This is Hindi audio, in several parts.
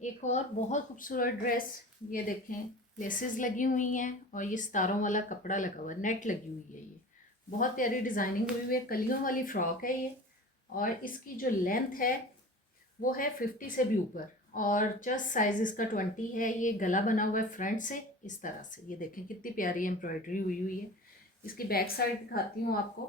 एक और बहुत खूबसूरत ड्रेस, ये देखें, लेसेस लगी हुई हैं और ये सितारों वाला कपड़ा लगा हुआ है, नेट लगी हुई है। ये बहुत प्यारी डिज़ाइनिंग हुई हुई है, कलियों वाली फ्रॉक है ये। और इसकी जो लेंथ है वो है 50 से भी ऊपर, और चेस्ट साइज इसका 20 है। ये गला बना हुआ है फ्रंट से इस तरह से, ये देखें कितनी प्यारी एम्ब्रॉयडरी हुई हुई है। इसकी बैक साइड दिखाती हूँ आपको।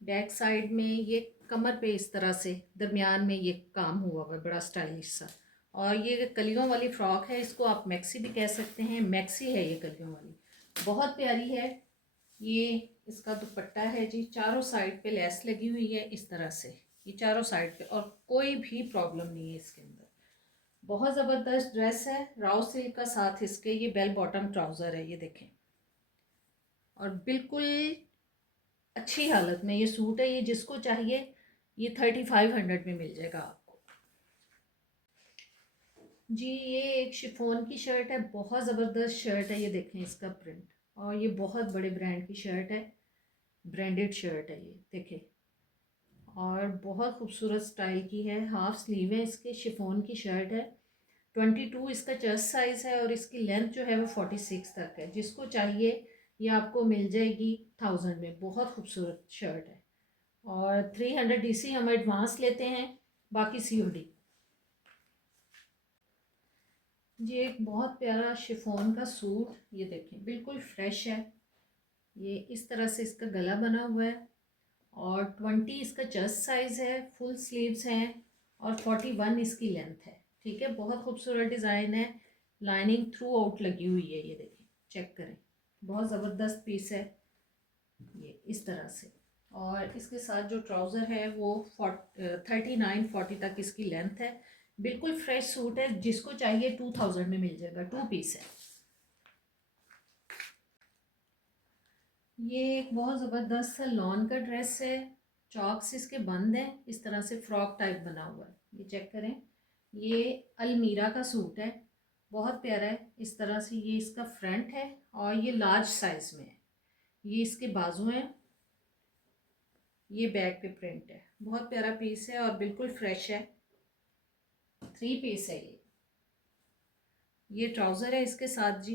बैक साइड में ये कमर पे इस तरह से दरमियान में ये काम हुआ हुआ है, बड़ा स्टाइलिश सा। और ये कलियों वाली फ्रॉक है, इसको आप मैक्सी भी कह सकते हैं, मैक्सी है ये कलियों वाली, बहुत प्यारी है। ये इसका दुपट्टा है जी, चारों साइड पे लेस लगी हुई है इस तरह से, ये चारों साइड पे, और कोई भी प्रॉब्लम नहीं है इसके अंदर। बहुत ज़बरदस्त ड्रेस है, राव सिल्क का साथ इसके ये बेल बॉटम ट्राउज़र है, ये देखें। और बिल्कुल अच्छी हालत में ये सूट है, ये जिसको चाहिए ये 3500 में मिल जाएगा आपको जी। ये एक शिफॉन की शर्ट है, बहुत ज़बरदस्त शर्ट है, ये देखें इसका प्रिंट, और ये बहुत बड़े ब्रांड की शर्ट है, ब्रांडेड शर्ट है ये देखें। और बहुत खूबसूरत स्टाइल की है, हाफ स्लीव है इसके, शिफॉन की शर्ट है। 22 इसका चेस्ट साइज़ है और इसकी लेंथ जो है वो 46 तक है। जिसको चाहिए ये आपको मिल जाएगी 1000 में, बहुत खूबसूरत शर्ट है। और 300 DC हम एडवांस लेते हैं, बाकी COD। ये एक बहुत प्यारा शिफॉन का सूट, ये देखें बिल्कुल फ्रेश है। ये इस तरह से इसका गला बना हुआ है, और 20 इसका चेस्ट साइज़ है, फुल स्लीव्स हैं, और 41 इसकी लेंथ है। ठीक है, बहुत खूबसूरत डिज़ाइन है, लाइनिंग थ्रू आउट लगी हुई है, ये देखें, चेक करें, बहुत ज़बरदस्त पीस है ये इस तरह से। और इसके साथ जो ट्राउज़र है वो 39-40 तक इसकी लेंथ है। बिल्कुल फ्रेश सूट है, जिसको चाहिए 2000 में मिल जाएगा, 2 पीस है। ये एक बहुत ज़बरदस्त सा लॉन का ड्रेस है, चॉक्स इसके बंद हैं, इस तरह से फ्रॉक टाइप बना हुआ है, ये चेक करें। ये अलमीरा का सूट है, बहुत प्यारा है, इस तरह से ये इसका फ्रंट है, और ये लार्ज साइज़ में है। ये इसके बाजू हैं, ये बैक पे प्रिंट है, बहुत प्यारा पीस है और बिल्कुल फ्रेश है। 3 पीस है ये ट्राउज़र है इसके साथ जी,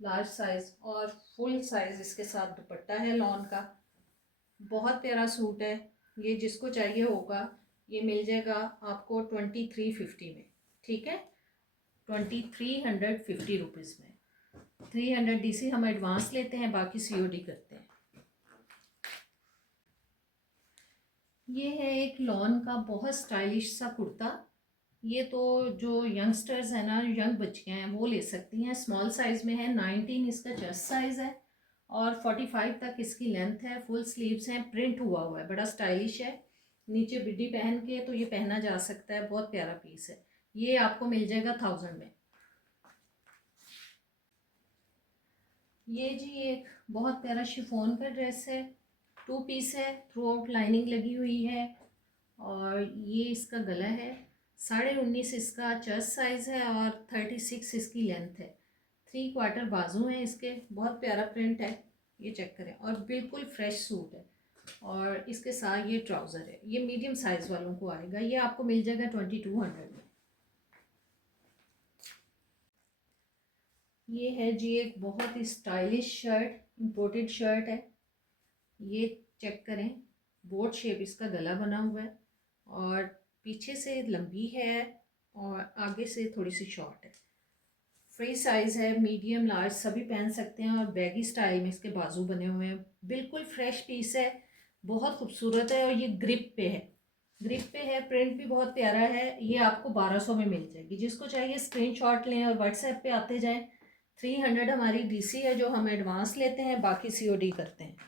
लार्ज साइज़, और फुल साइज़ इसके साथ दुपट्टा है लॉन का। बहुत प्यारा सूट है, ये जिसको चाहिए होगा ये मिल जाएगा आपको 2350 में। ठीक है, 2350 रुपीज़ में। 300 DC हम एडवांस लेते हैं, बाकी COD करते हैं। ये है एक लॉन का बहुत स्टाइलिश सा कुर्ता। ये तो जो यंगस्टर्स हैं ना, यंग बच्चियाँ हैं, वो ले सकती हैं। स्मॉल साइज़ में है, 19 इसका चेस्ट साइज़ है, और 45 तक इसकी लेंथ है। फुल स्लीव्स हैं, प्रिंट हुआ हुआ है, बड़ा स्टाइलिश है। नीचे बिड्डी पहन के तो ये पहना जा सकता है, बहुत प्यारा पीस है। ये आपको मिल जाएगा 1000 में। ये जी एक बहुत प्यारा शिफॉन का ड्रेस है, 2 पीस है, थ्रू आउट लाइनिंग लगी हुई है, और ये इसका गला है। 19.5 इसका चेस्ट साइज़ है, और 36 इसकी लेंथ है। 3/4 बाजू हैं इसके, बहुत प्यारा प्रिंट है, ये चेक करें, और बिल्कुल फ्रेश सूट है। और इसके साथ ये ट्राउज़र है, ये मीडियम साइज़ वालों को आएगा, ये आपको मिल जाएगा 2200 में। ये है जी एक बहुत ही स्टाइलिश शर्ट, इम्पोर्टेड शर्ट है, ये चेक करें, बोट शेप इसका गला बना हुआ है, और पीछे से लंबी है और आगे से थोड़ी सी शॉर्ट है। फ्री साइज़ है, मीडियम लार्ज सभी पहन सकते हैं, और बैगी स्टाइल में इसके बाजू बने हुए हैं। बिल्कुल फ्रेश पीस है, बहुत खूबसूरत है, और ये ग्रिप पे है, ग्रिप पे है, प्रिंट भी बहुत प्यारा है। ये आपको 1200 में मिल जाएगी। जिसको चाहिए स्क्रीनशॉट लें और व्हाट्सएप पे आते जाएं। 300 हमारी DC है जो हम एडवांस लेते हैं, बाकी COD करते हैं।